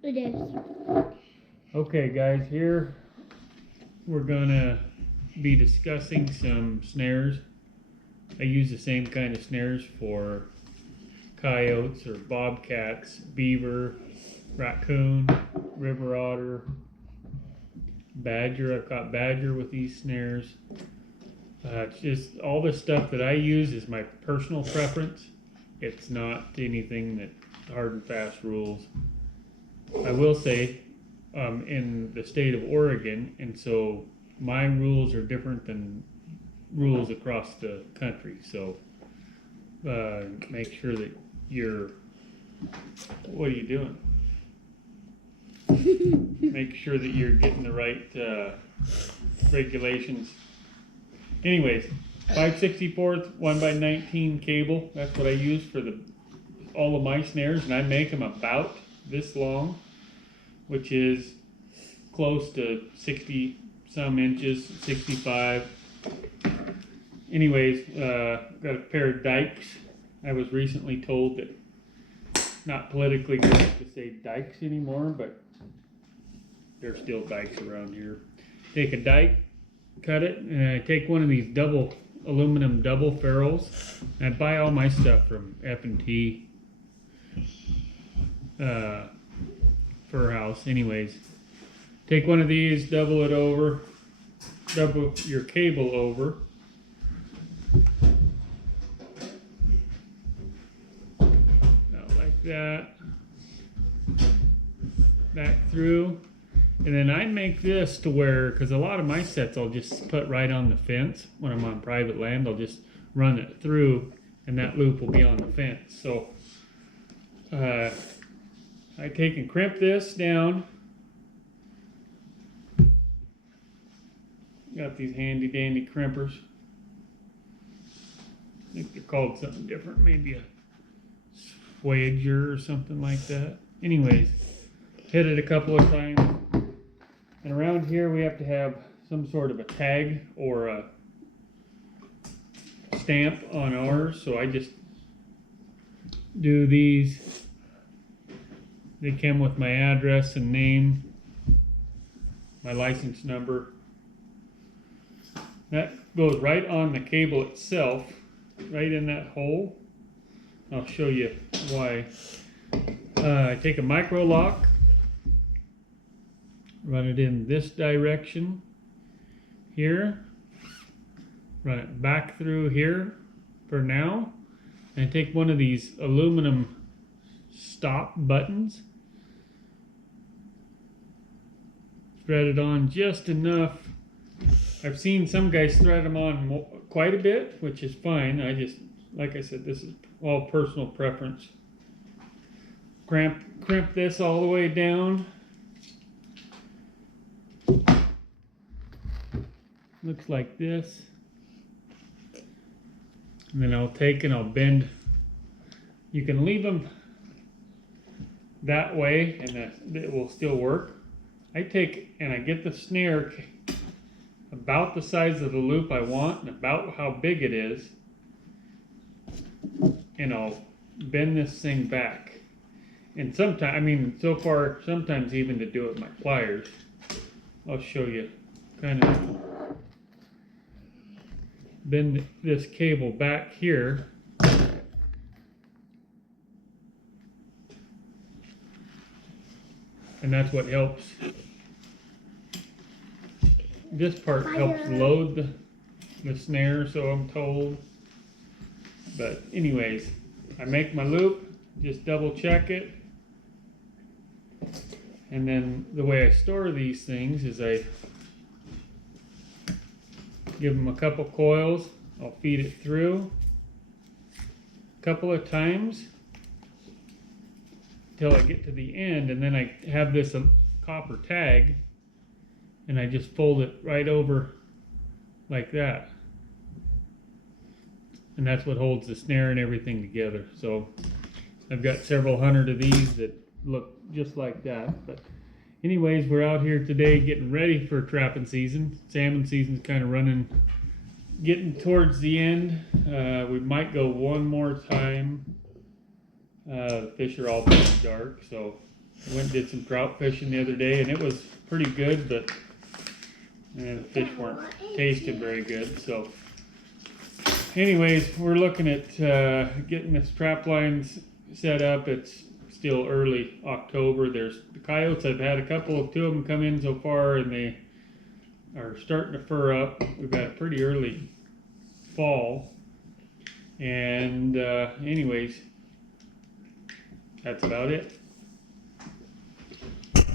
It is. Okay guys, here we're gonna be discussing some snares. I use the same kind of snares for coyotes or bobcats, beaver, raccoon, river otter, badger. I've got badger with these snares. It's just all the stuff that I use is my personal preference. It's not anything that hard and fast rules. I will say in the state of Oregon, and so my rules are different than rules across the country. So make sure that you're, what are you doing? Make sure that you're getting the right regulations. Anyways, 5/64 1x19 cable. That's what I use for all of my snares, and I make them about this long, which is close to 60 some inches, 65. Anyways, got a pair of dikes. I was recently told that not politically correct to say dikes anymore, but there's still dikes around here. Take a dike, cut it, and I take one of these aluminum double ferrules. I buy all my stuff from F&T Fur House. Anyways, take one of these, double it over, double your cable over. Now like that, back through. And then I make this to where, because a lot of my sets I'll just put right on the fence. When I'm on private land, I'll just run it through and that loop will be on the fence. So I take and crimp this down. Got these handy dandy crimpers. I think they're called something different, maybe a Voyager or something like that. Anyways, hit it a couple of times. And around here we have to have some sort of a tag or a stamp on ours. So I just do these. They come with my address and name, my license number. That goes right on the cable itself, right in that hole. I'll show you why. I take a micro lock. Run it in this direction here, run it back through here for now, and take one of these aluminum stop buttons, thread it on just enough. I've seen some guys thread them on quite a bit, which is fine. I just, like I said, this is all personal preference. Crimp this all the way down. Looks like this, and then I'll take and I'll bend. You can leave them that way and it will still work. I take and I get the snare about the size of the loop I want and about how big it is, and I'll bend this thing back. And sometimes, I mean, so far, sometimes even to do it with my pliers. I'll show you kind of. Bend this cable back here, and that's what helps. This part helps load the snare, so I'm told. But anyways, I make my loop, just double check it, and then the way I store these things is I give them a couple coils. I'll feed it through a couple of times till I get to the end, and then I have this copper tag and I just fold it right over like that, and that's what holds the snare and everything together. So I've got several hundred of these that look just like that. But anyways, we're out here today getting ready for trapping season. Salmon season's kind of getting towards the end. We might go one more time. The fish are all pretty dark, so I went and did some trout fishing the other day, and it was pretty good, but the fish weren't tasting very good. So anyways, we're looking at getting this trap lines set up. It's still early October. There's the coyotes. I've had two of them come in so far, and they are starting to fur up. We've got a pretty early fall, and anyways, that's about it.